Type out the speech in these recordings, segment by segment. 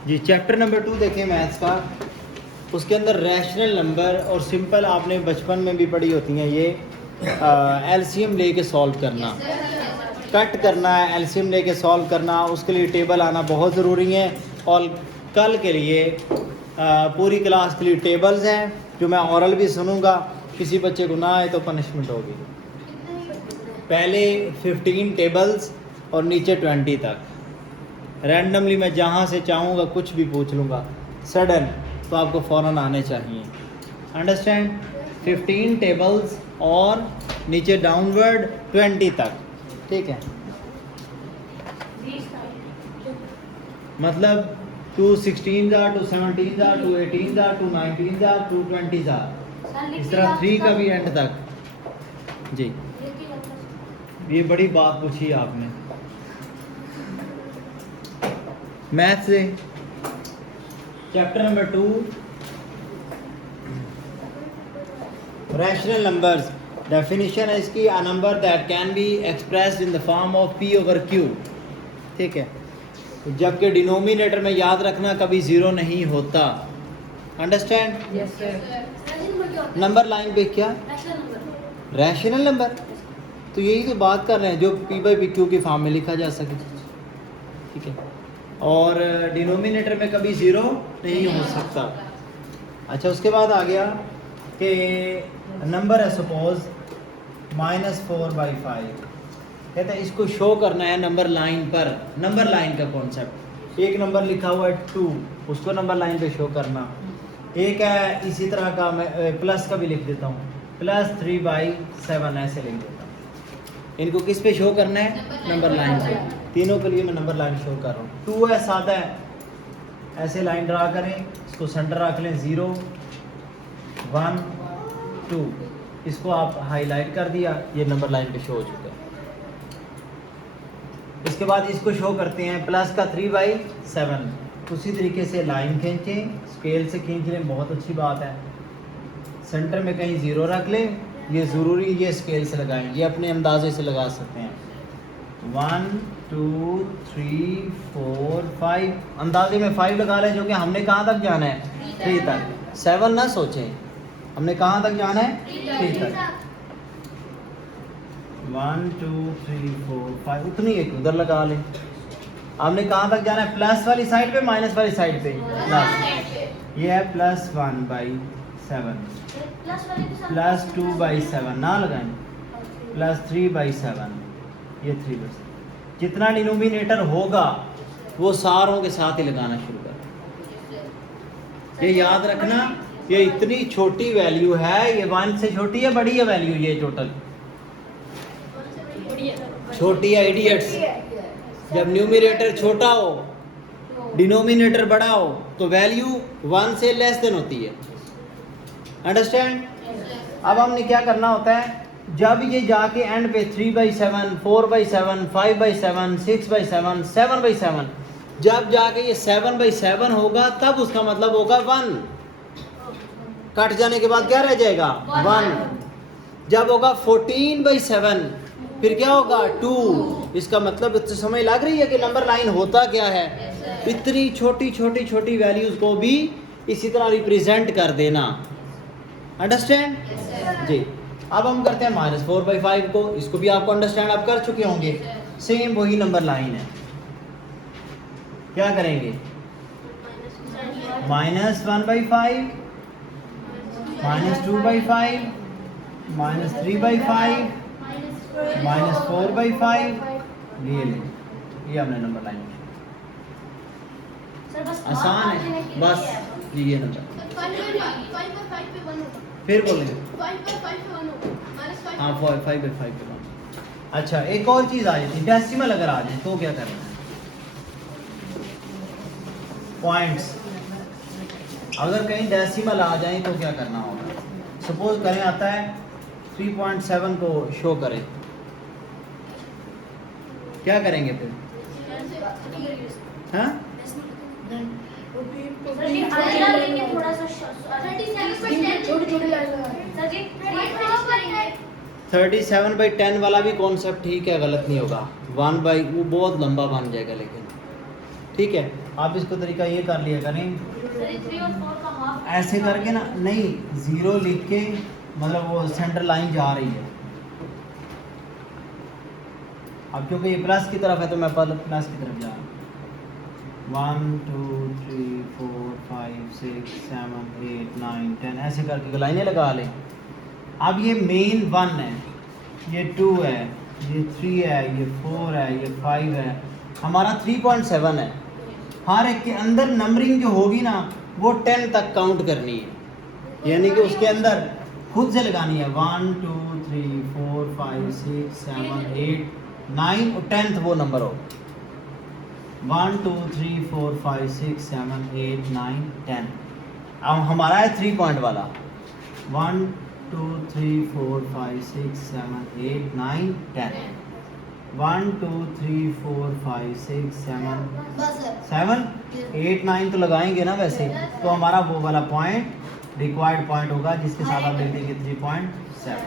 जी chapter number 2 देखें maths का। उसके अंदर रैशनल नंबर और सिंपल आपने बचपन में भी पढ़ी होती हैं ये एलसीएम लेके सॉल्व करना, कट करना है, एलसीएम लेके सॉल्व करना, उसके लिए टेबल आना बहुत ज़रूरी है। और कल के लिए पूरी क्लास के लिए टेबल्स हैं जो मैं औरल भी सुनूंगा, किसी बच्चे को ना आए तो पनिशमेंट होगी। पहले 15 टेबल्स और नीचे 20 तक रैंडमली मैं जहाँ से चाहूँगा कुछ भी पूछ लूँगा सडन, तो आपको फ़ौरन आने चाहिए। अंडरस्टैंड? 15 टेबल्स और नीचे डाउनवर्ड 20 तक, ठीक है। मतलब 2 16 2 17 2 18 2 19 2 20, इस तरह 3 का भी एंड तक। जी ये बड़ी बात पूछी आपने मैथ से। Chapter number 2 rational numbers. Definition है इसकी, a number that can be expressed in the form of P over Q, ठीक है। जबकि डिनोमिनेटर में याद रखना कभी ज़ीरो नहीं होता। Understand? Yes sir. Number line पे क्या रैशनल नंबर, तो यही तो बात कर रहे हैं जो पी बाई पी क्यू की फॉर्म में लिखा जा सके, ठीक है। और डिनोमिनेटर में कभी ज़ीरो नहीं हो सकता। अच्छा उसके बाद आ गया कि नंबर है सपोज -4/5, कहते हैं इसको शो करना है नंबर लाइन पर। नंबर लाइन का कॉन्सेप्ट, एक नंबर लिखा हुआ है 2, उसको नंबर लाइन पे शो करना। एक है इसी तरह का, मैं प्लस का भी लिख देता हूँ, +3/7 ऐसे लिख देता हूँ। इनको किस पे शो करना है? नंबर लाइन पे। तीनों के लिए मैं नंबर लाइन शो कर रहा हूँ। 2 है सादा है, ऐसे लाइन ड्रा करें, इसको सेंटर रख लें, 0 1 2, इसको आप हाईलाइट कर दिया, ये नंबर लाइन पे शो हो चुका है। इसके बाद इसको शो करते हैं प्लस का 3/7, उसी तरीके से लाइन खींचें, स्केल से खींच लें, बहुत अच्छी बात है। सेंटर में कहीं 0 रख लें, ये ज़रूरी, ये स्केल से लगाएं, ये अपने अंदाजे से लगा सकते हैं। 1 2 3 4 5, अंदाजे में 5 लगा लें, जो कि हमने कहाँ तक जाना है? 3 तक। 7 ना सोचें, हमने कहाँ तक जाना है? 3 तक। 1 2 3 4 5, उतनी एक उधर लगा लें। आपने कहाँ तक जाना है? प्लस वाली साइड पे, माइनस वाली साइड पे? प्लस। ये है +1/7, +2/7 ना लगाएं, +3/7, ये 3/7। जितना डिनोमिनेटर होगा वो सारों के साथ ही लगाना शुरू कर। ये याद रखना, ये इतनी छोटी वैल्यू है, ये 1 से छोटी है, बड़ी है वैल्यू? ये टोटल छोटी है इडियट्स। जब न्यूमरेटर छोटा हो, डिनोमिनेटर बड़ा हो, तो वैल्यू 1 से लेस देन होती है। अंडरस्टैंड? अब हमने क्या करना होता है, जब ये जाके एंड पे 3/7 4/7 5/7 6/7 7/7, जब जाके ये 7/7 होगा, तब उसका मतलब होगा 1। कट जाने के बाद क्या रह जाएगा? 1। जब होगा 14/7, फिर क्या होगा? 2। इसका मतलब तो समझ लग रही है कि नंबर लाइन होता क्या है। इतनी छोटी छोटी छोटी वैल्यूज को भी इसी तरह रिप्रेजेंट कर देना। अंडरस्टैंड? जी। अब हम करते हैं -4/5 को, इसको भी आपको अंडरस्टैंड आप कर चुके होंगे। सेम वही नंबर लाइन है, क्या करेंगे? -1/5, -2/5, -3/5, -4/5, ये ले, ये हमने नंबर लाइन। आसान है बस जी, ये नंबर। फिर बोलेंगे हाँ 5/5 पे 1। अच्छा एक और चीज़ आ जाती है, डेसिमल अगर आ जाए तो क्या करना है? पॉइंट्स अगर कहीं डेसिमल आ जाए तो क्या करना होगा? सपोज करें आता है 3.7 को शो करें, क्या करेंगे फिर? हाँ 37/10 वाला भी कॉन्सेप्ट ठीक है, गलत नहीं होगा। 1 बाई वो बहुत लंबा बन जाएगा, लेकिन ठीक है। आप इसको तरीका ये कर लिया करें, सर ये 3 और 4 का हाफ ऐसे करके ना, नहीं 0 लिख के, मतलब वो सेंटर लाइन जा रही है। अब क्योंकि ये प्लस की तरफ है तो मैं प्लस की तरफ जा रहा हूँ। 1 2 3 4 5 6 7 8 9 10 ऐसे करके लाइनें लगा लें। अब ये मेन 1 है, ये 2 है, ये 3 है, ये 4 है, ये 5 है, हमारा 3.7 है। हर एक के अंदर नंबरिंग जो होगी ना वो 10 तक काउंट करनी है, यानी कि उसके अंदर खुद से लगानी है। 1 2 3 4 5 6 7 8 9 और 10th वो नंबर हो। 1 2 3 4 5 6 7 8 9 10। अब हमारा है 3 पॉइंट वाला। 1 2 3 4 5 6 7 8 9 10। 1 2 3 4 5 6 7 बस सर 7 8 9 तो लगाएंगे ना वैसे, तो हमारा वो वाला पॉइंट रिक्वायर्ड पॉइंट होगा जिसके साथ आप लिख देंगे 3.7।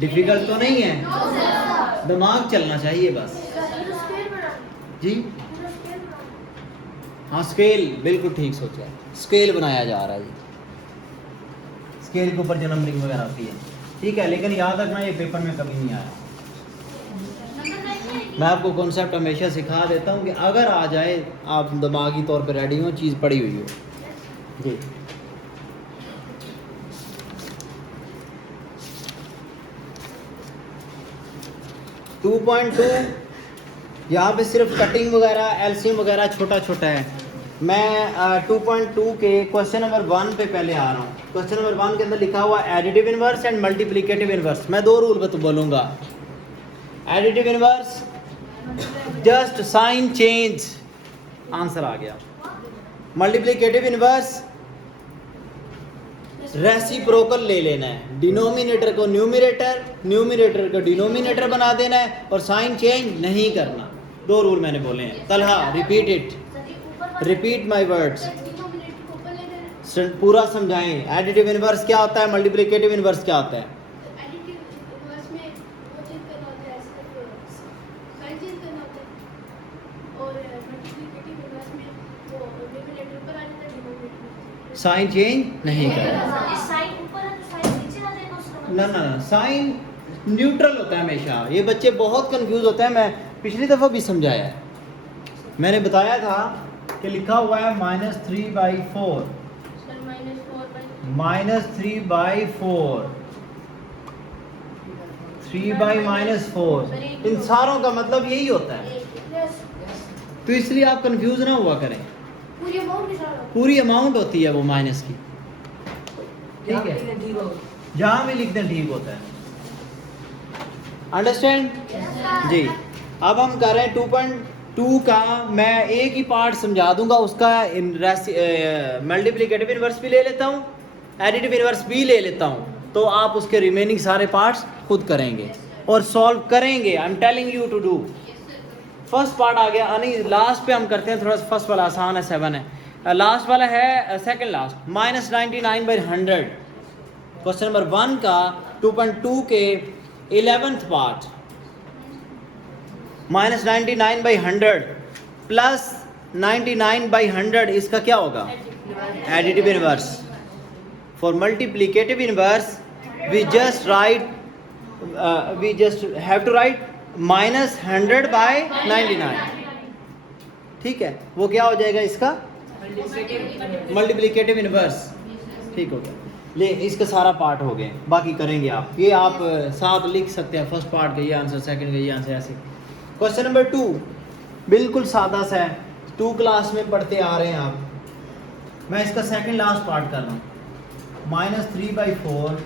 डिफिकल्ट तो नहीं है, दिमाग चलना चाहिए बस जी। हाँ स्केल बिल्कुल ठीक सोचा है, स्केल बनाया जा रहा है जी, स्केल के ऊपर जो नंबरिंग वगैरह होती है, ठीक है। लेकिन याद रखना ये पेपर में कभी नहीं आया। मैं आपको कॉन्सेप्ट हमेशा सिखा देता हूँ कि अगर आ जाए आप दिमागी तौर पे रेडी हो, चीज़ पड़ी हुई हो जी। टू 2.2 यहाँ पे सिर्फ कटिंग वगैरह एलसीएम वगैरह छोटा छोटा है। मैं 2.2 के क्वेश्चन नंबर 1 पे पहले आ रहा हूँ। क्वेश्चन नंबर 1 के अंदर लिखा हुआ additive inverse and multiplicative inverse. मैं 2 रूल पे तो बोलूँगा। Additive inverse just sign change, answer आ गया। मल्टीप्लिकेटिव इनवर्स रेसिप्रोकल ले लेना है, डिनोमिनेटर को न्यूमरेटर, न्यूमरेटर को डिनोमिनेटर बना देना है और साइन चेंज नहीं करना। 2 रूल मैंने बोले हैं। Talha repeat it, repeat my words, पूरा समझाएं। एडिटिव इनवर्स क्या होता है, मल्टीप्लिकेटिव इनवर्स क्या होता है। साइन चेंज नहीं करना, ना ना साइन न्यूट्रल होता है हमेशा। ये बच्चे बहुत कंफ्यूज होते हैं, मैं पिछली दफ़ा भी समझाया है। मैंने बताया था कि लिखा हुआ है -3/4, -3/4, 3/-4, इन सारों का मतलब यही होता है। तो इसलिए आप कंफ्यूज ना हुआ करें, पूरी अमाउंट होती है वो माइनस की, ठीक है। जहाँ भी लिख दें ठीक होता है। अंडरस्टैंड जी। अब हम कर रहे हैं 2.2 का। मैं एक ही पार्ट समझा दूंगा उसका, मल्टीप्लिकेटिव इनवर्स भी ले लेता हूँ, एडिटिव इनवर्स भी ले लेता हूँ, तो आप उसके रिमेनिंग सारे पार्ट्स खुद करेंगे और सॉल्व करेंगे। I am telling you to do. First part आ गया, यानी लास्ट पे हम करते हैं थोड़ा सा। फर्स्ट वाला आसान है, 7 है। लास्ट वाला है सेकंड लास्ट, -99/100। क्वेश्चन नंबर 1 का 2.2 के 11th पार्ट, -99/100 प्लस 99/100, इसका क्या होगा, additive inverse. For multiplicative inverse we just have to write -100/99, ठीक है। वो क्या हो जाएगा इसका, मल्टीप्लिकेटिव इनवर्स, ठीक हो गया। ले इसका सारा पार्ट हो गए, बाकी करेंगे आप। ये आप साथ लिख सकते हैं, फर्स्ट पार्ट का ये आंसर, सेकंड का ये आंसर, ऐसे। क्वेश्चन नंबर 2 बिल्कुल सादा सा है, 2 क्लास में पढ़ते आ रहे हैं आप। मैं इसका सेकंड लास्ट पार्ट कर रहा हूँ। -3/4,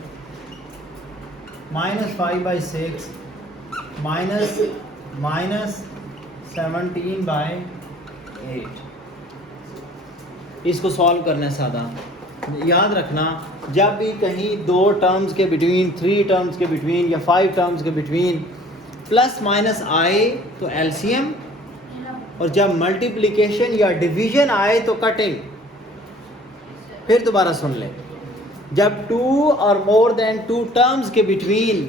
-5/6, -17/8। इसको सॉल्व करना है सादा। याद रखना, जब भी कहीं 2 टर्म्स के बिटवीन, 3 टर्म्स के बिटवीन या 5 टर्म्स के बिटवीन प्लस माइनस आए तो एलसीएम, और जब मल्टीप्लिकेशन या डिवीजन आए तो कटिंग। फिर दोबारा सुन ले, जब 2 और मोर देन 2 टर्म्स के बिटवीन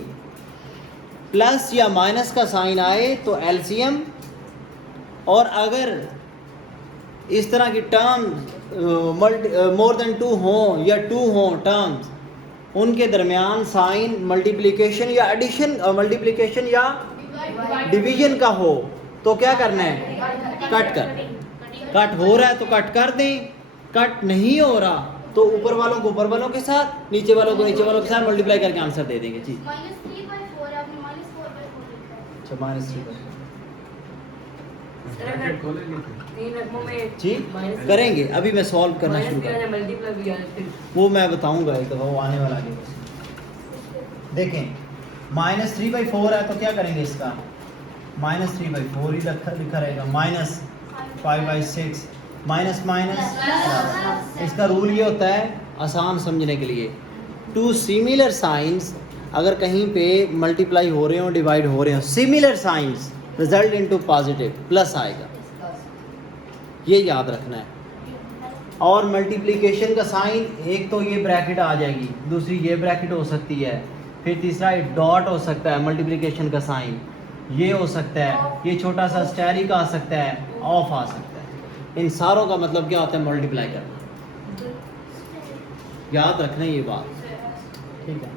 प्लस या माइनस का साइन आए तो एलसीएम, और अगर इस तरह की टर्म मोर देन 2 हों या 2 हों टर्म्स, उनके दरमियान साइन मल्टीप्लिकेशन या एडिशन, मल्टीप्लिकेशन या डिवीजन का हो तो क्या करना है, कट कर। कट हो रहा है तो कट कर दें, कट नहीं हो रहा तो ऊपर वालों को ऊपर वालों के साथ, नीचे वालों को नीचे वालों के साथ मल्टीप्लाई करके आंसर दे देंगे जी। -3/4 आपने -4/4 लिखा है। अच्छा -3 तीन रकमों में जी करेंगे, अभी मैं सॉल्व करना शुरू कर, मल्टीप्लाई भी है फिर वो मैं बताऊंगा एक दफ़ा, वो आने वाला आगे। देखें -3/4 है तो क्या करेंगे इसका, -3/4 ही लिखा रहेगा, -5/6 माइनस माइनस, इसका रूल ये होता है आसान समझने के लिए, टू सिमिलर साइंस अगर कहीं पे मल्टीप्लाई हो रहे हो डिवाइड हो रहे हो, similar science result into positive plus आएगा, ये याद रखना है। और मल्टीप्लिकेशन का साइन, एक तो ये ब्रैकेट आ जाएगी, दूसरी ये ब्रैकेट हो सकती है, फिर तीसरा डॉट हो सकता है, मल्टीप्लिकेशन का साइन ये हो सकता है, ये छोटा सा स्टेरिक आ सकता है, ऑफ आ सकता है। इन सारों का मतलब क्या होता है, मल्टीप्लाई करना। याद रखना ये बात, ठीक है।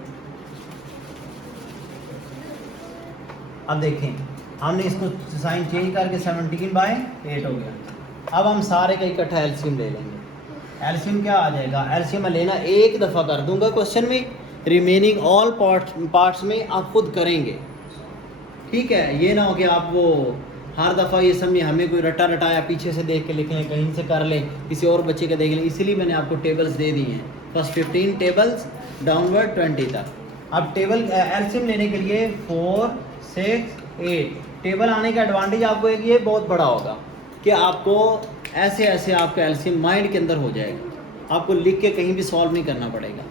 अब देखें हमने इसको साइन चेंज करके 17/8 हो गया। अब हम सारे का इकट्ठा एलसीएम ले लेंगे। एलसीएम क्या आ जाएगा, एलसीएम लेना एक दफ़ा कर दूंगा क्वेश्चन में, रिमेनिंग ऑल पार्ट्स में आप खुद करेंगे, ठीक है। ये ना हो कि आप वो हर दफ़ा ये समझे हमें कोई रटा रटाया पीछे से देख के लिख लें, कहीं से कर लें, किसी और बच्चे के देख लें, इसलिए मैंने आपको टेबल्स दे दी हैं, फर्स्ट 15 टेबल्स डाउनवर्ड 20 तक। अब टेबल एलसीएम लेने के लिए 4, 6, 8 टेबल आने का एडवांटेज आपको एक ये बहुत बड़ा होगा कि आपको ऐसे ऐसे आपका एलसीएम माइंड के अंदर हो जाएगा, आपको लिख के कहीं भी सॉल्व नहीं करना पड़ेगा।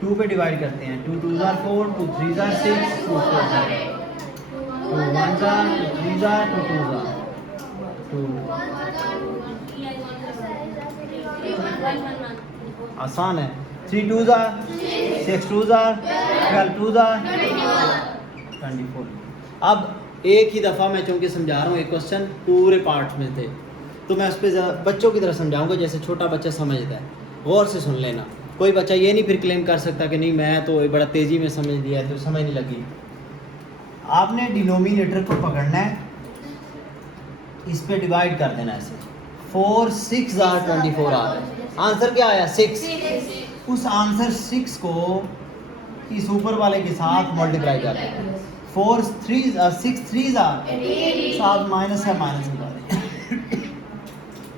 2 पे डिवाइड करते हैं, 2 2s are 4, 2 3s are 6, 2 4s are 8, 2 1s are 2 3s are 2 2s are 2, आसान है। 3 2s are 6 2s are 12 2s are 24। अब एक ही दफ़ा मैं चूँकि समझा रहा हूँ, एक क्वेश्चन पूरे पार्ट में थे तो मैं उस पर बच्चों की तरह समझाऊंगा जैसे छोटा बच्चा समझता है, गौर से सुन लेना। कोई बच्चा ये नहीं फिर क्लेम कर सकता कि नहीं मैं तो बड़ा तेज़ी में समझ लिया तो समझ नहीं लगी। आपने डिनोमिनेटर को पकड़ना है, इस पे डिवाइड कर देना ऐसे, 4 6 are 24 आ रहा है, आंसर क्या आया 6। उस आंसर 6 को इस ऊपर वाले के साथ मल्टीप्लाई कर देना, 4 3 6 3s are, साथ माइनस है, माइनस निकाल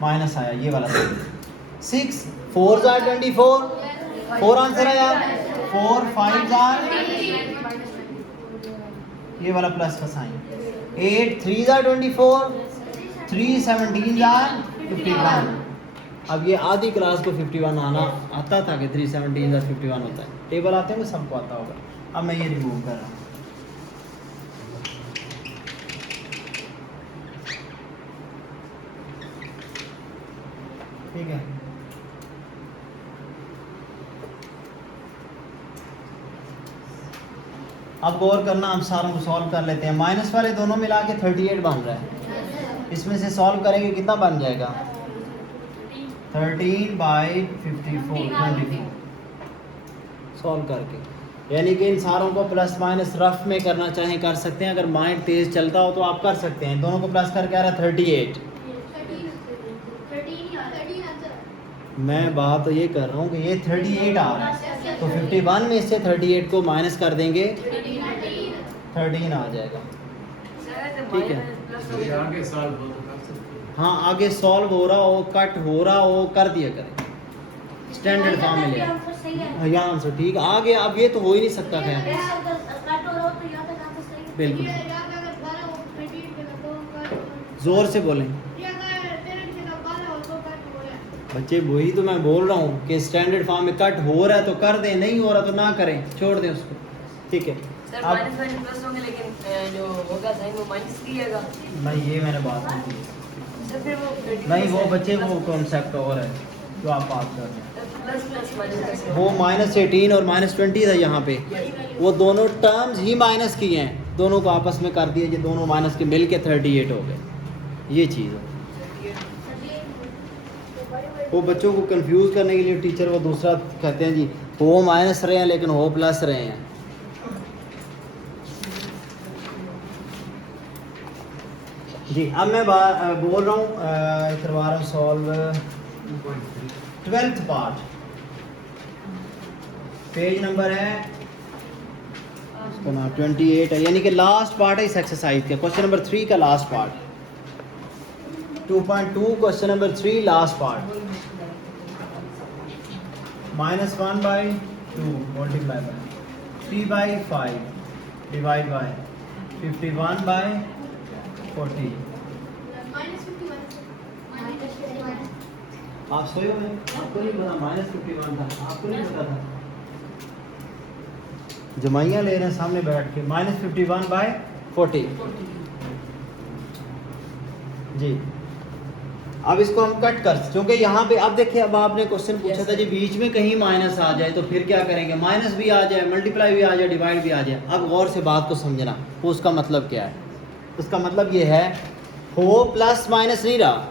माइनस आया, ये वाला 6 4s are 24, 4 आंसर आया, 4 5s are, ये वाला प्लस का sign, 8 3s are 24, 3 17s are 51। अब ये आधी क्लास को 51 आना आता था कि 3 17s are 51 होता है, टेबल आते हैं सबको आता होगा। अब मैं ये रिमूव कर रहा हूँ, ठीक है। अब गौर करना, हम सारों को सॉल्व कर लेते हैं। माइनस वाले दोनों मिला के 38 बन रहा है, इसमें से सॉल्व करेंगे कितना बन जाएगा, 13/54 24 सॉल्व करके, यानी कि इन सारों को प्लस माइनस रफ में करना चाहें कर सकते हैं, अगर माइंड तेज चलता हो तो आप कर सकते हैं। दोनों को प्लस करके आ रहा है 38। मैं बात तो ये कर रहा हूँ कि ये 38 आ रहा है, तो 51 में से 38 को माइनस कर देंगे 13 आ जाएगा, ठीक है। हाँ आगे सॉल्व हो रहा हो, कट हो रहा हो, कर दिया करें, स्टैंडर्ड फॉर्म में ले यहाँ आंसर ठीक आ गया। अब ये तो हो ही नहीं सकता खैर, बिल्कुल जोर से बोलें बच्चे, वही तो मैं बोल रहा हूँ कि स्टैंडर्ड फॉर्म में कट हो रहा है तो कर दें, नहीं हो रहा तो ना करें, छोड़ दें उसको, ठीक है। सर माइनस माइनस प्लस होंगे, लेकिन जो होगा साइन वो माइनस दिएगा। नहीं ये मैंने बात नहीं की, सर फिर वो नहीं वो बच्चे वो कॉन्सेप्ट और है जो आप बात कर रहे हैं, प्लस प्लस माइनस वो -18 और -20 था यहाँ पे, वो दोनों टर्म्स ही माइनस की हैं, दोनों को आपस में कर दिए, ये दोनों माइनस के मिल के 38 हो गए, ये चीज़ है। वो बच्चों को कंफ्यूज करने के लिए टीचर वो दूसरा कहते हैं जी हो माइनस रहे हैं लेकिन हो प्लस रहे हैं। जी अब मैं बोल रहा हूँ करवा रहा हूँ solve 12th part, page number है इसका नाम 28 है, यानी कि लास्ट पार्ट है इस एक्सरसाइज का, क्वेश्चन नंबर 3 का last part, 2.2 question number 3 last part. -1/2 multiply by 3/5 divide by 51/40। आप सोए हो? आपको नहीं पता -51 था, आपको नहीं पता था। जमाइयाँ ले रहे हैं सामने बैठ के, -51/40 जी। अब इसको हम कट कर, क्योंकि यहाँ पे अब देखिए, अब आपने क्वेश्चन पूछा था जी बीच में कहीं माइनस आ जाए तो फिर क्या करेंगे, माइनस भी आ जाए, मल्टीप्लाई भी आ जाए, डिवाइड भी आ जाए। अब गौर से बात को समझना, वो उसका मतलब क्या है। उसका मतलब ये है हो प्लस माइनस नहीं रहा,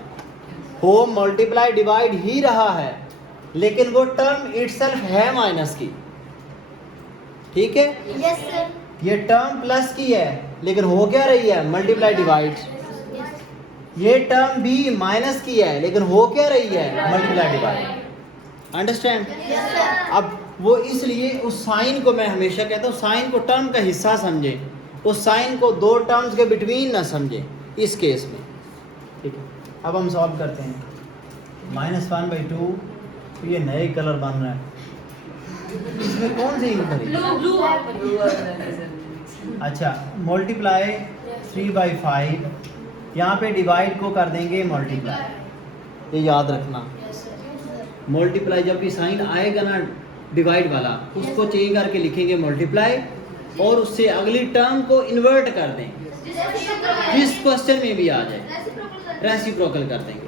हो मल्टीप्लाई डिवाइड ही रहा है, लेकिन वो टर्म इटसेल्फ है माइनस की, ठीक है। Yes sir. ये टर्म प्लस की है लेकिन हो क्या रही है, मल्टीप्लाई डिवाइड। ये टर्म भी माइनस की है लेकिन हो क्या रही है, मल्टीप्लाई डिवाइड। अंडरस्टैंड। अब वो इसलिए उस साइन को मैं हमेशा कहता हूँ, साइन को टर्म का हिस्सा समझे, उस साइन को दो टर्म्स के बिटवीन ना समझे इस केस में, ठीक है। अब हम सॉल्व करते हैं। -1/2 तो ये नए कलर बन रहा है, इसमें कौन सी इंक भरी? अच्छा, मल्टीप्लाई 3/5, यहाँ पे डिवाइड को कर देंगे मल्टीप्लाई, ये याद रखना। मल्टीप्लाई जब भी साइन आएगा ना डिवाइड वाला, उसको चेंज करके लिखेंगे मल्टीप्लाई, और उससे अगली टर्म को इन्वर्ट कर देंगे, जिस क्वेश्चन में भी आ जाए रेसिप्रोकल कर देंगे।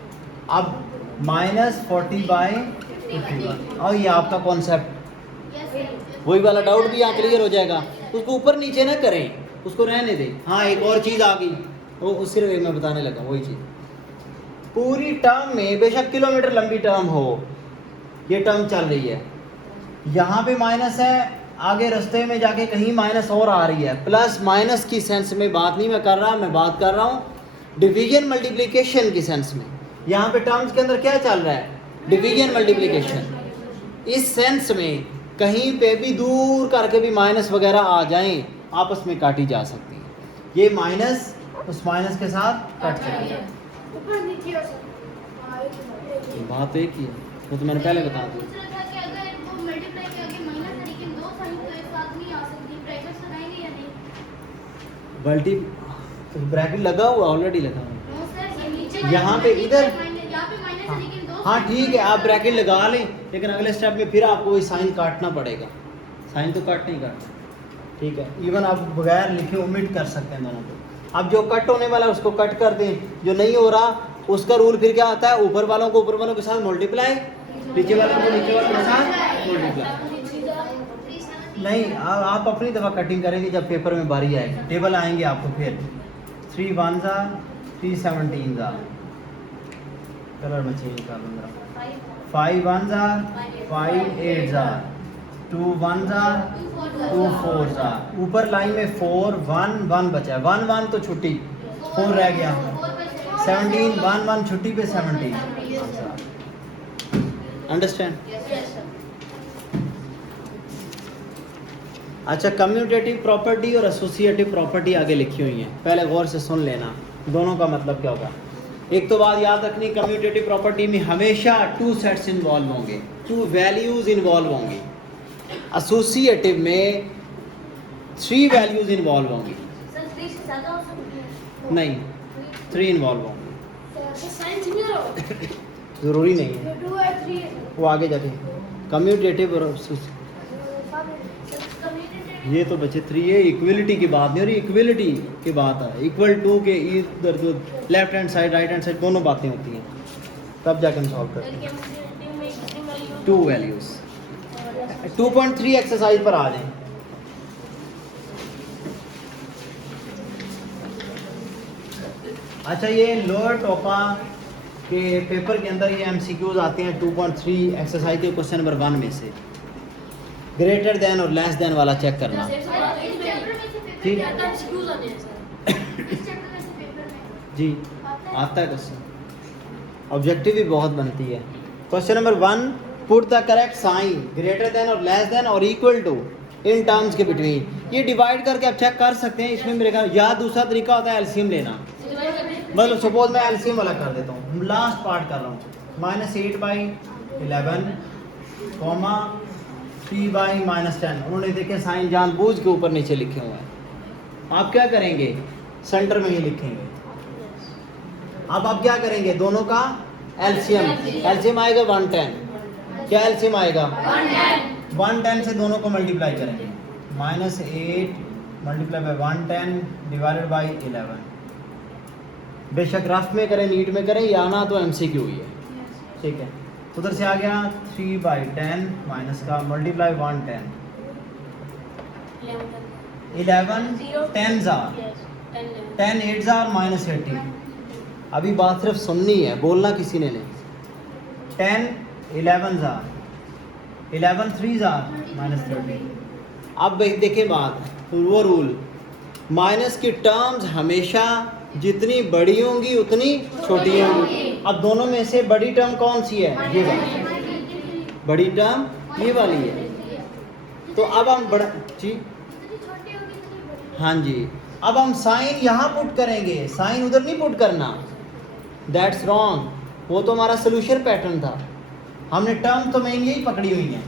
अब -40/51, और ये आपका कॉन्सेप्ट, वही वाला डाउट भी यहाँ क्लियर हो जाएगा। उसको ऊपर नीचे ना करें, उसको रहने दें। हाँ, एक और चीज़ आ गई, वो सिर्फ एक मैं बताने लगा, वही चीज़। पूरी टर्म में बेशक किलोमीटर लंबी टर्म हो, ये टर्म चल रही है, यहाँ पे माइनस है, आगे रास्ते में जाके कहीं माइनस और आ रही है। प्लस माइनस की सेंस में बात नहीं मैं कर रहा, मैं बात कर रहा हूँ डिवीजन मल्टीप्लिकेशन की सेंस में। यहाँ पे टर्म्स के अंदर क्या चल रहा है, डिवीजन मल्टीप्लिकेशन। इस सेंस में कहीं पे भी दूर करके भी माइनस वगैरह आ जाएं, आपस में काटी जा सकती है। ये माइनस उस माइनस के साथ कट जाएगा। बात एक ही है, वो तो मैंने पहले बता दी। मल्टी तो ब्रैकेट लगा हुआ, ऑलरेडी लगा हुआ यहाँ पे, इधर। हाँ ठीक है, आप ब्रैकेट लगा लें, लेकिन अगले स्टेप में फिर आपको वही साइन काटना पड़ेगा। साइन तो काटना ही काटना, ठीक है। इवन आप बगैर लिखे ओमिट कर सकते हैं दोनों को। अब जो कट होने वाला है उसको कट कर दें, जो नहीं हो रहा उसका रूल फिर क्या आता है, ऊपर वालों को ऊपर वालों के साथ मल्टीप्लाई, नीचे वालों को नीचे वालों के साथ मल्टीप्लाई। नहीं, आप अपनी दफ़ा कटिंग करेंगे जब पेपर में बारी आएगी, टेबल आएंगे आपको फिर 3 1 3 17 कलर में चेंज कर दूँगा। 5 1 5 8 2 1 2 4 ऊपर लाइन में 4 1 1 बचा है, 1 1 तो छुट्टी, 4 रह गया, 17 1 1 छुट्टी पे 17। अंडरस्टैंड। अच्छा, कम्यूटेटिव प्रॉपर्टी और एसोसिएटिव प्रॉपर्टी आगे लिखी हुई हैं, पहले गौर से सुन लेना, दोनों का मतलब क्या होगा। एक तो बात याद रखनी, कम्यूटेटिव प्रॉपर्टी में हमेशा 2 सेट्स इन्वॉल्व होंगे, 2 वैल्यूज इन्वॉल्व होंगी। एसोसिएटिव में 3 वैल्यूज इन्वॉल्व होंगी, नहीं 3 इन्वॉल्व होंगी। ज़रूरी नहीं है, वो आगे जाके कम्यूटेटिव और ये तो बच्चे 3 है, इक्वलिटी की बात नहीं हो रही, इक्वलिटी की बात है। इक्वल टू के इधर जो left hand side right hand side दोनों बातें होती हैं, तब जाकर हम सॉल्व करते हैं। 2 वैल्यूज। 2.3 एक्सरसाइज पर आ जाएं। अच्छा, ये लोअर टोपा कि पेपर के अंदर ये एमसीक्यूज आते हैं 2.3 एक्सरसाइज के क्वेश्चन नंबर 1 में से ग्रेटर देन और लेस देन वाला चेक करना। इस चैप्टर में से पेपर ठीक। में आता है। एक्सक्यूज आते हैं सर। इस चैप्टर में से पेपर में जी आता है क्वेश्चन, ऑब्जेक्टिव भी बहुत बनती है। Question number 1, put the correct sign greater than और लेस देन और इक्वल टू इन टर्म्स के बिटवीन। ये डिवाइड करके आप चेक कर सकते हैं। इसमें मेरे ख्याल या दूसरा तरीका होता है एलसीएम लेना। मतलब सपोज मैं एलसीएम वाला कर देता हूँ, लास्ट पार्ट कर रहा हूँ, -8/11 कॉमा 3/-10। उन्होंने देखे साइन जानबूझ के ऊपर नीचे लिखे हुए हैं। आप क्या करेंगे, सेंटर में ही लिखेंगे। अब आप क्या करेंगे, दोनों का एलसीएम। एलसीएम आएगा 110। क्या एलसीएम आएगा 110 से दोनों को मल्टीप्लाई करेंगे। -8 × 110 डिवाइडेड बाई 11। बेशक रफ में करें, नीट में करें, या ना तो एमसीक्यू ही है। ठीक है, उधर से आ गया 3/10 माइनस का multiply 110 11 10s are 10 8s are -80। अभी बात सिर्फ सुननी है, बोलना किसी ने नहीं। 10 11s are 11 3s are -30। अब देखिए बात, वो रूल, माइनस की टर्म्स हमेशा जितनी बड़ी होंगी उतनी छोटी होंगी। अब दोनों में से बड़ी टर्म कौन सी है, ये वाली बड़ी टर्म, ये वाली है। तो अब हम बड़ा जी, जितनी छोटी होगी उतनी बड़ी। हाँ जी, अब हम साइन यहाँ पुट करेंगे, साइन उधर नहीं पुट करना। दैट्स रॉन्ग, वो तो हमारा सोल्यूशन पैटर्न था। हमने टर्म तो मेन यही पकड़ी हुई हैं,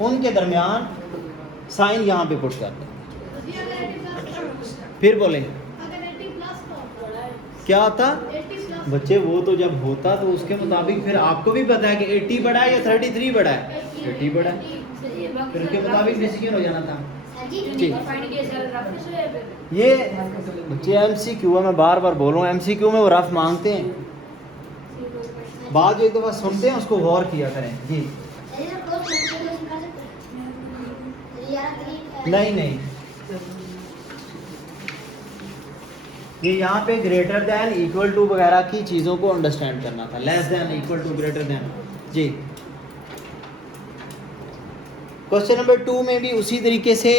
उनके दरमियान साइन यहाँ पे पुट कर दें। अभी अगर 80+ फिर बोलें अगर 80+ तो क्या होता 80+ बच्चे, वो तो जब होता तो उसके मुताबिक फिर आपको भी पता है कि 80 बड़ा है या 33 बड़ा है। 80 बड़ा है, फिर उसके मुताबिक डिसीजन हो जाना था। जी। फाइंड किया सर रफ से या फिर ये बच्चे एमसीक्यू है, मैं बार बार बोल रहा हूँ, एमसीक्यू में वो रफ मांगते हैं। बात जो एक दफ़ा सुनते हैं उसको गौर किया करें। जी नहीं नहीं, ये यहाँ पे ग्रेटर दैन इक्वल टू वगैरह की चीज़ों को अंडरस्टैंड करना था। Less than equal to greater than. जी, क्वेश्चन नंबर 2 में भी उसी तरीके से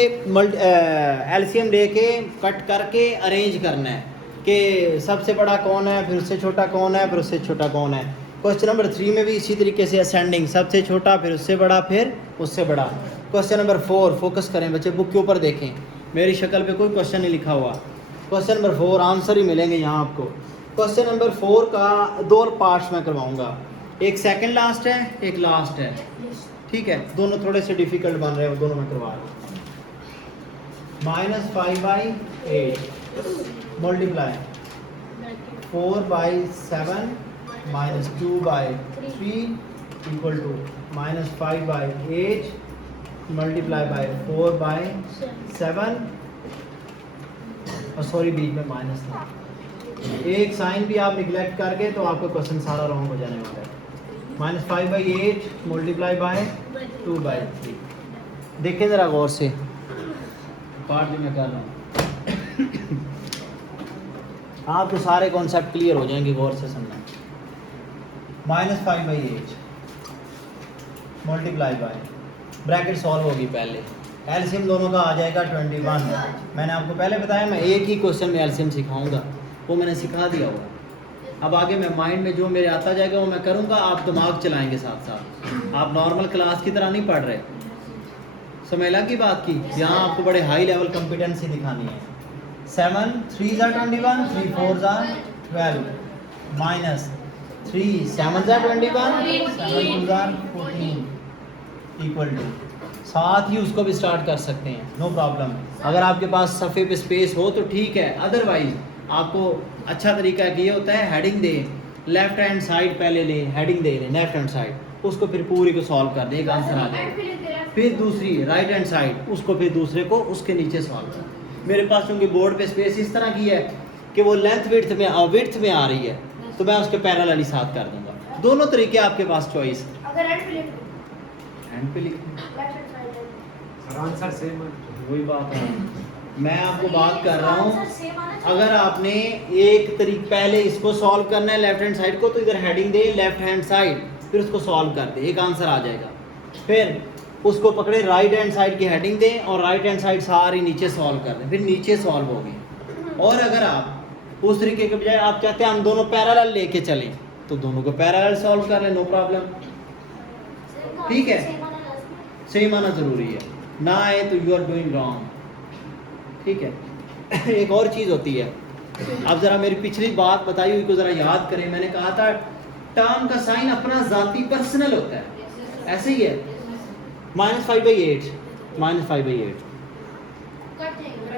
एलसीएम लेके कट करके अरेंज करना है कि सबसे बड़ा कौन है, फिर उससे छोटा कौन है, फिर उससे छोटा कौन है। क्वेश्चन नंबर 3 में भी इसी तरीके से असेंडिंग, सबसे छोटा फिर उससे बड़ा फिर उससे बड़ा। क्वेश्चन नंबर 4, फोकस करें बच्चे, बुक के ऊपर देखें, मेरी शक्ल पे कोई क्वेश्चन नहीं लिखा हुआ। क्वेश्चन नंबर 4 आंसर ही मिलेंगे यहाँ आपको। क्वेश्चन नंबर 4 का 2 पार्ट्स में करवाऊंगा, एक सेकंड लास्ट है, एक लास्ट है। ठीक है, दोनों थोड़े से डिफिकल्ट बन रहे हैं, दोनों में करवा रहा हूँ। -5/8 multiply 4/7 -2/3 equal to -5/8 multiply by 4/7, और सॉरी बीच में माइनस था, एक साइन भी आप निगलेक्ट कर गए तो आपका क्वेश्चन सारा रॉन्ग हो जाने वाला है। -5/8 मल्टीप्लाई बाय 2/3। देखें ज़रा गौर से पार्ट जो मैं कर रहा हूँ, आपको सारे कॉन्सेप्ट क्लियर हो जाएंगे, गौर से सुनना। -5/8 मल्टीप्लाई बाय, ब्रैकेट सॉल्व होगी पहले, एलसीएम दोनों का आ जाएगा 21। मैंने आपको पहले बताया मैं एक ही क्वेश्चन में एलसीएम सिखाऊंगा, वो मैंने सिखा दिया होगा। अब आगे मैं माइंड में जो मेरे आता जाएगा वो मैं करूंगा, आप दिमाग चलाएंगे साथ साथ। आप नॉर्मल क्लास की तरह नहीं पढ़ रहे, समझ लगी बात की। यहाँ आपको बड़े हाई लेवल कॉम्पिटेंसी दिखानी है। 7 3s are 21, 3 4s are 12 minus 3 7s are 21, 7 2s are 14 equal to, साथ ही उसको भी स्टार्ट कर सकते हैं, नो प्रॉब्लम। अगर आपके पास सफ़े पे स्पेस हो तो ठीक है, अदरवाइज आपको अच्छा तरीका ये होता है हेडिंग दे, लेफ्ट हैंड साइड पहले ले, हेडिंग दे लें लेफ्ट हैंड साइड, उसको फिर पूरी को सॉल्व कर दें, एक आंसर आ जाएगा। फिर दूसरी राइट हैंड साइड, उसको फिर दूसरे को उसके नीचे सॉल्व कर। मेरे पास चूँकि बोर्ड पे स्पेस इस तरह की है कि वो लेंथ विड्थ में आ रही है, तो मैं उसके पैरेलल ही साथ कर दूंगा। दोनों तरीके आपके पास चॉइस, अगर एंड पे लिख हैंड पे लिख left hand side answer same है। वही बात है। मैं आपको बात कर रहा हूँ, अगर आपने एक तरीके पहले इसको सॉल्व करना है लेफ्ट हैंड साइड को, तो इधर heading they left hand side, फिर उसको सॉल्व कर दे, एक आंसर आ जाएगा। फिर उसको पकड़े राइट हैंड साइड की हेडिंग दे और राइट हैंड साइड सारी नीचे सॉल्व कर दे, फिर नीचे सॉल्व होगी। और अगर आप उस तरीके के बजाय आप चाहते हैं हम दोनों पैरेलल लेके चलें, तो दोनों को पैरेलल सॉल्व कर लें, नो प्रॉब्लम। ठीक है, सेम आना ज़रूरी है, ना आए तो यू आर डूइंग रॉन्ग। ठीक है। एक और चीज़ होती है, आप ज़रा मेरी पिछली बात बताई हुई को ज़रा याद करें। मैंने कहा था टर्म का साइन अपना ज़ाती पर्सनल होता है, ऐसे ही है। -5/8 -5/8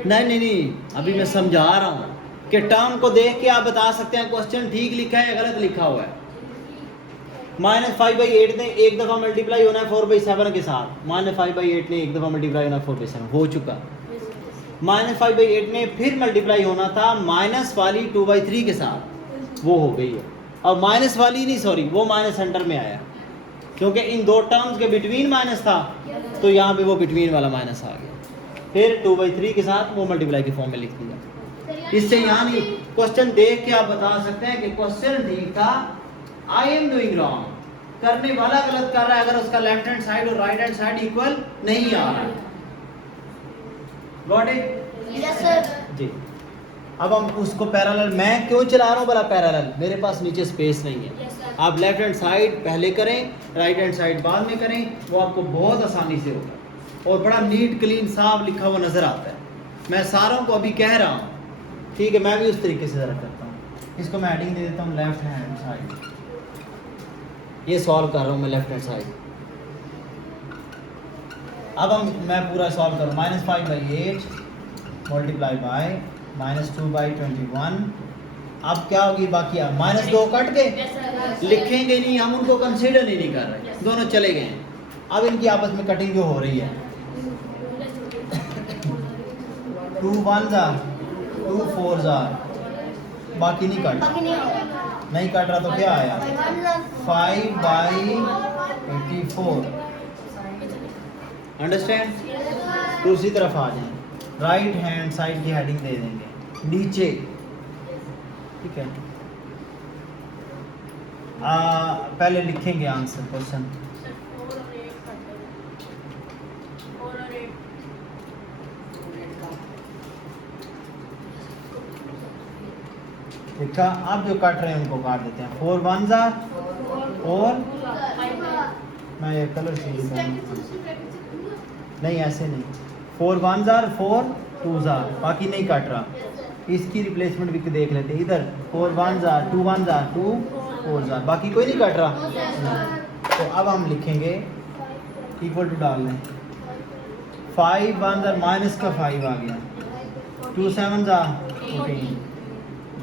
नहीं, अभी मैं समझा रहा हूँ कि टर्म को देख के आप बता सकते हैं क्वेश्चन ठीक लिखा है या गलत लिखा हुआ है। -5/8 ने एक दफ़ा मल्टीप्लाई होना है 4/7 के साथ, -5/8 ने एक दफ़ा मल्टीप्लाई होना है 4/7, हो चुका। -5/8 ने फिर मल्टीप्लाई होना था माइनस वाली 2/3 के साथ, वो हो गई है। अब माइनस वाली नहीं, सॉरी, वो माइनस सेंटर में आया क्योंकि इन दो टर्म्स के बिटवीन माइनस था, तो यहाँ पे वो बिटवीन वाला माइनस आ गया। फिर 2/3 के साथ वो मल्टीप्लाई के फॉर्म में लिख दिया। इससे यहाँ नहीं, क्वेश्चन देख के आप बता सकते हैं कि क्वेश्चन ठीक था, आई एम डूइंग रॉन्ग, करने वाला गलत कर रहा है अगर उसका लेफ्ट हैंड साइड और राइट हैंड साइड इक्वल नहीं आ रहा है। Got it? यस सर जी। अब हम उसको पैरेलल, मैं क्यों चला रहा हूँ भला पैरेलल, मेरे पास नीचे स्पेस नहीं है। आप लेफ्ट हैंड साइड पहले करें, राइट हैंड साइड बाद में करें, वो आपको बहुत आसानी से होगा और बड़ा नीट क्लीन साफ लिखा हुआ नज़र आता है। मैं सारों को अभी कह रहा हूँ, ठीक है, मैं भी उस तरीके से ज़रा करता हूँ। इसको मैं हेडिंग दे देता हूँ लेफ्ट हैंड साइड, ये सॉल्व कर रहा हूँ मैं लेफ्ट हैंड साइड। अब मैं पूरा सॉल्व करूँ, -5/8 मल्टीप्लाई बाय -2/21। अब क्या होगी बाकी, -2 कट गए, लिखेंगे नहीं हम, उनको कंसीडर ही नहीं कर रहे, दोनों चले गए। अब इनकी आपस में कटिंग जो हो रही है, 2 1s are 2 4s are, बाकी नहीं कट, नहीं कट रहा तो क्या आया 5/84। अंडरस्टैंड? दूसरी तरफ आ जाए, राइट हैंड साइड की हेडिंग दे देंगे नीचे। ठीक है, पहले लिखेंगे आंसर क्वेश्चन। लिखा, अब जो काट रहे हैं उनको काट देते हैं। 4 1s are 4, मैं ये कलर से नहीं, ऐसे नहीं, 4 1s are 4 2s are, बाकी नहीं काट रहा। इसकी रिप्लेसमेंट भी देख लेते हैं, इधर 4 1s are 2 1s are 2 4s are, बाकी कोई नहीं काट रहा। तो अब हम लिखेंगे इक्वल टू डाल लें, 5 1s are माइनस का 5 आ गया, 2 7s are 14,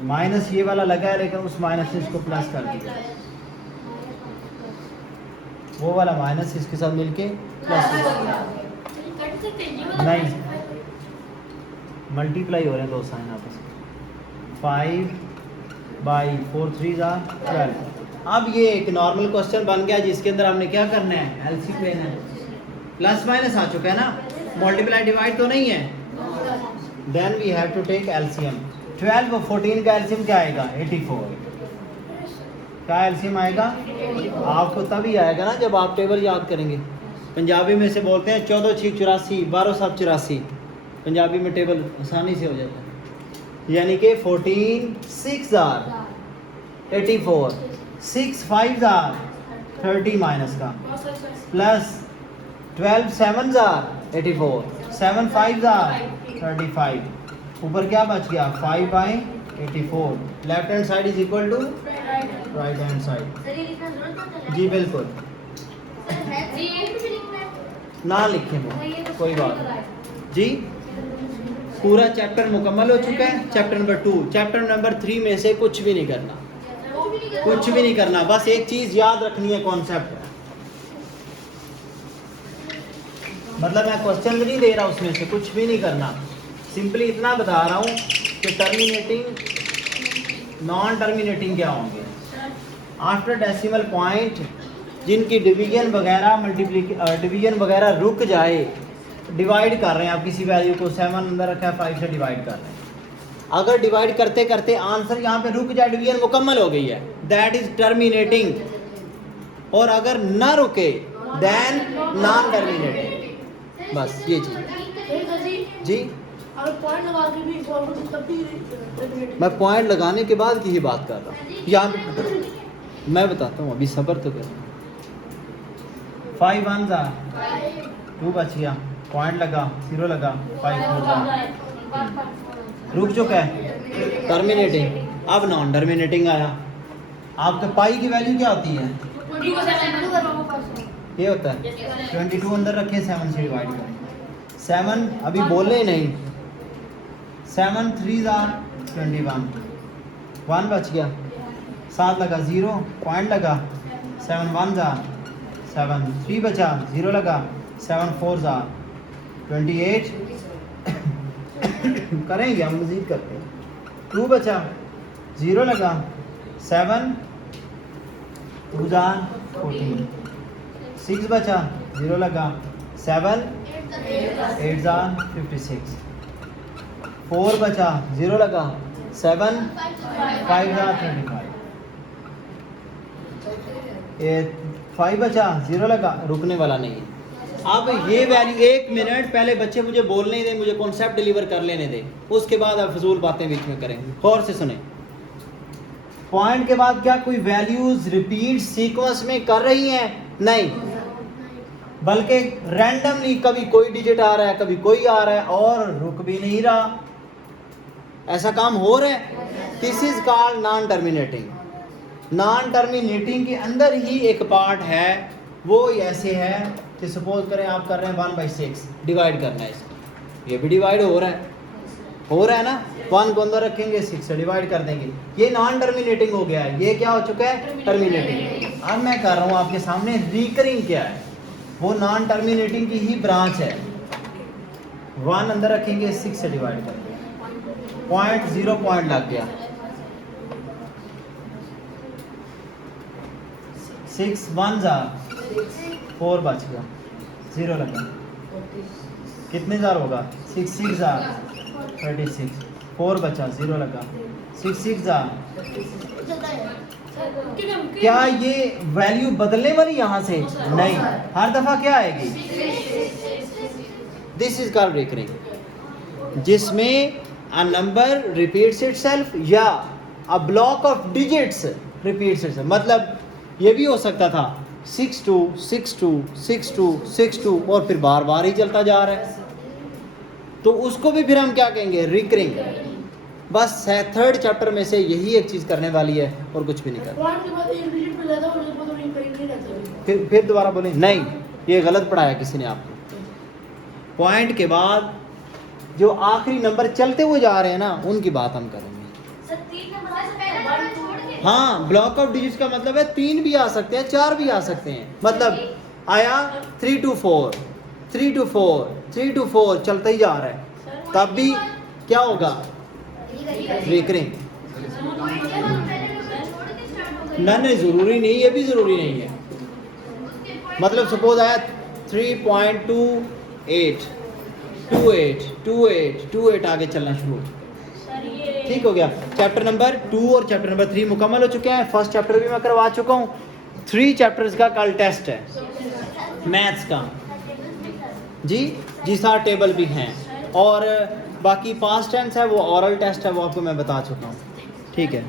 माइनस ये वाला लगा है लेकिन उस माइनस से इसको प्लस कर दिया, वो वाला माइनस इसके साथ मिलके प्लस नहीं, मल्टीप्लाई हो रहे हैं दो साइन आपस में। 5/4 3s are 12। अब ये एक नॉर्मल क्वेश्चन बन गया जिसके अंदर हमने क्या करना है, एलसीएम लेना है। प्लस माइनस आ चुका है ना, मल्टीप्लाई डिवाइड तो नहीं है, then we have to take LCM. 12 और 14 का एलसीएम क्या आएगा, 84। क्या एलसीएम आएगा, आपको तभी आएगा ना जब आप टेबल याद करेंगे। पंजाबी में से बोलते हैं 14 6 84, 12 7 84, पंजाबी में टेबल आसानी से हो जाता है। यानी कि 14 6s are 84, 6 5s are 30 minus का, plus 12 7s are 84, 7 5s are 35, ऊपर क्या बच गया 5/84। Left hand side is equal to right hand side. जी बिल्कुल, ना लिखें वो, कोई बात नहीं जी। पूरा चैप्टर मुकम्मल हो चुका है, चैप्टर नंबर 2। चैप्टर नंबर 3 में से कुछ भी नहीं करना, कुछ भी नहीं करना, बस एक चीज़ याद रखनी है, कॉन्सेप्ट। मतलब मैं क्वेश्चन नहीं दे रहा उसमें से, कुछ भी नहीं करना, सिंपली इतना बता रहा हूँ कि टर्मिनेटिंग नॉन टर्मिनेटिंग क्या होंगे। आफ्टर डेसिमल पॉइंट जिनकी डिवीजन वगैरह डिवीजन वगैरह रुक जाए, डिवाइड कर रहे हैं, आप किसी वैल्यू को 7 अंदर रखा है 5 से डिवाइड कर रहे हैं। अगर डिवाइड करते करते आंसर यहाँ पे रुक जाए, डिवीजन मुकम्मल हो गई है, दैट इज टर्मिनेटिंग। और अगर ना रुके देन नॉन टर्मिनेटिंग। बस ये चीज जी। अगर पॉइंट लगा के भी सॉल्व कर तब भी मैं पॉइंट लगाने के बाद की ही बात कर रहा हूँ, यहाँ मैं बताता हूँ, अभी सब्र तो करो। 5 1 जा 2 बच गया, पॉइंट लगा 0 लगा 5 4 जा रुक चुका है, टर्मिनेटिंग। अब नॉन टर्मिनेटिंग आया। आपके पाई की वैल्यू क्या होती है? ये होता है 22 अंदर रखे 7 से डिवाइड करें। 7 अभी बोले नहीं, 7 3 जा 21, 1 बच गया, 7 लगा 0 पॉइंट लगा, 7 1 जा 7, 3 बचा 0 लगा, 7 4 जा 28 करेंगे हम, मजीद करते हैं। 2 बचा 0 लगा, 7 2 जा 14, 6 बचा 0 लगा, 7 8 जा 56, 4 बचा 0 लगा, 7 5 जा 25, 5 बचा 0 लगा, रुकने वाला नहीं है। अब ये वैल्यू 1 मिनट पहले बच्चे मुझे बोलने दें, मुझे कॉन्सेप्ट डिलीवर कर लेने दें, उसके बाद आप फजूल बातें बीच में करेंगे। गौर से सुने। पॉइंट के बाद क्या कोई वैल्यूज रिपीट सीक्वेंस में कर रही हैं? नहीं, बल्कि रैंडमली कभी कोई डिजिट आ रहा है, कभी कोई आ रहा है और रुक भी नहीं रहा। ऐसा काम हो रहा है। This is called non terminating. Non terminating के अंदर ही एक पार्ट है, वो ऐसे है कि सपोज करें आप कर रहे हैं 1/6 डिवाइड करना है इसको, ये भी डिवाइड हो रहा है ना। 1 को अंदर रखेंगे 6 से डिवाइड कर देंगे, ये नॉन टर्मिनेटिंग हो गया है। ये क्या हो चुका है? टर्मिनेटिंग। अब मैं कर रहा हूँ आपके सामने रिकरिंग क्या है, वो नॉन टर्मिनेटिंग की ही ब्रांच है। 1 अंदर रखेंगे 6 से डिवाइड कर देंगे, पॉइंट 0 पॉइंट लग गया, 6 1 जा 4 बच गया, 0 लगा, कितने जार होगा? 6 6 जा 36, 4 बचा 0 लगा, 6 6 जा। क्या ये वैल्यू बदलने वाली यहाँ से? नहीं, हर दफा क्या आएगी? दिस इज कॉल्ड रिकरिंग, जिसमें अ नंबर रिपीट्स इटसेल्फ या a block of digits repeats itself. मतलब ये भी हो सकता था 6 2 6 2 6 2 6 2 और फिर बार बार ही चलता जा रहा है, तो उसको भी फिर हम क्या कहेंगे? रिकरिंग। बस है थर्ड चैप्टर में से यही एक चीज़ करने वाली है और कुछ भी नहीं करना। फिर दोबारा बोलें नहीं, ये गलत पढ़ाया किसी ने आपको। पॉइंट के बाद जो आखिरी नंबर चलते हुए जा रहे हैं ना, उनकी बात हम करेंगे। हाँ, ब्लॉक ऑफ डिजिट्स का मतलब है 3 भी आ सकते हैं, 4 भी आ सकते हैं। मतलब आया 3 2 4 3 2 4 3 2 4 चलता ही जा रहा है, तब भी क्या होगा? रिकरिंग। नहीं, ज़रूरी नहीं, ये भी ज़रूरी नहीं है। मतलब सपोज आया 3.28 28 28 28 आगे चलना शुरू, ठीक हो गया। चैप्टर नंबर 2 और चैप्टर नंबर 3 मुकम्मल हो चुके हैं। फर्स्ट चैप्टर भी मैं करवा चुका हूँ। 3 चैप्टर्स का कल टेस्ट है मैथ्स का जी सारे टेबल भी हैं, और बाकी पास्ट टेंस है वो ओरल टेस्ट है, वो आपको मैं बता चुका हूँ, ठीक है।